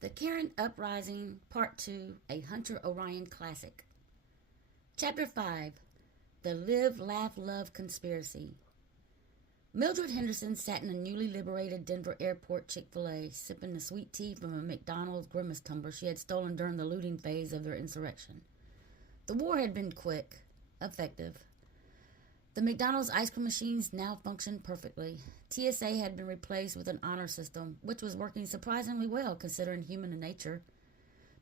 The Karen Uprising, Part 2, a Hunter Orion Classic. Chapter 5, The Live, Laugh, Love Conspiracy. Mildred Henderson sat in a newly liberated Denver airport Chick-fil-A, sipping the sweet tea from a McDonald's Grimace tumbler she had stolen during the looting phase of their insurrection. The war had been quick, effective. The McDonald's ice cream machines now functioned perfectly. TSA had been replaced with an honor system, which was working surprisingly well considering human nature.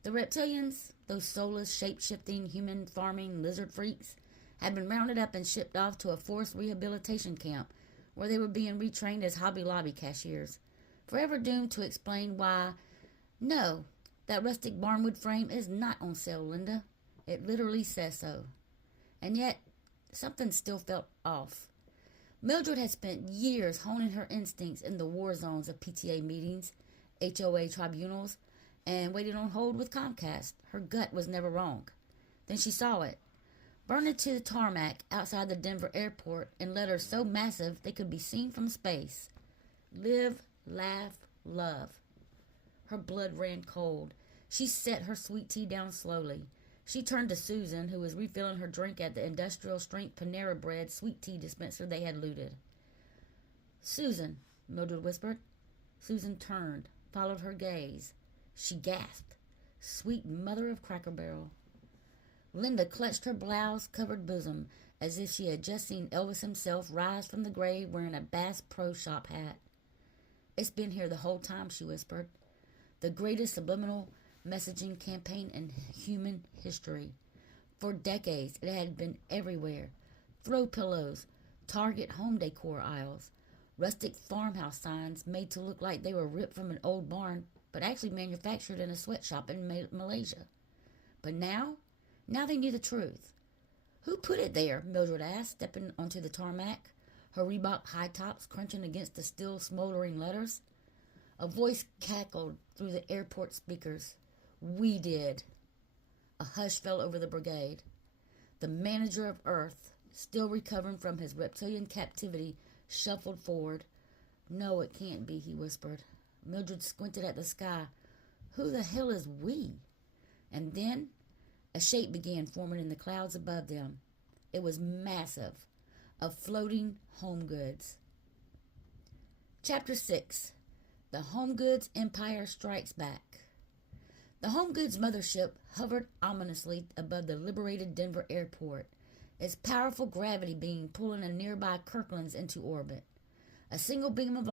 The reptilians, those soulless, shape-shifting, human farming lizard freaks, had been rounded up and shipped off to a forced rehabilitation camp where they were being retrained as Hobby Lobby cashiers, forever doomed to explain why, no, that rustic barnwood frame is not on sale, Linda. It literally says so. And yet, something still felt off. Mildred had spent years honing her instincts in the war zones of PTA meetings, HOA tribunals, and waiting on hold with Comcast. Her gut was never wrong. Then she saw it, burned to the tarmac outside the Denver airport in letters so massive they could be seen from space. Live, laugh, love. Her blood ran cold. She set her sweet tea down slowly. She turned to Susan, who was refilling her drink at the industrial-strength Panera Bread sweet tea dispenser they had looted. "Susan," Mildred whispered. Susan turned, followed her gaze. She gasped. Sweet mother of Cracker Barrel. Linda clutched her blouse-covered bosom as if she had just seen Elvis himself rise from the grave wearing a Bass Pro Shop hat. "It's been here the whole time," she whispered. "The greatest subliminal messaging campaign in human history. For decades, it had been everywhere. Throw pillows, Target home decor aisles, rustic farmhouse signs made to look like they were ripped from an old barn, but actually manufactured in a sweatshop in Malaysia. But now they knew the truth. Who put it there?" Mildred asked, stepping onto the tarmac, her Reebok high tops crunching against the still smoldering letters. A voice cackled through the airport speakers. "We did." A hush fell over the brigade. The manager of Earth, still recovering from his reptilian captivity, shuffled forward. "No, it can't be," he whispered. Mildred squinted at the sky. "Who the hell is we?" And then a shape began forming in the clouds above them. It was massive, of floating home goods. Chapter 6, The Home Goods Empire Strikes Back. The Home Goods mothership hovered ominously above the liberated Denver airport, its powerful gravity beam pulling a nearby Kirkland's into orbit. A single beam of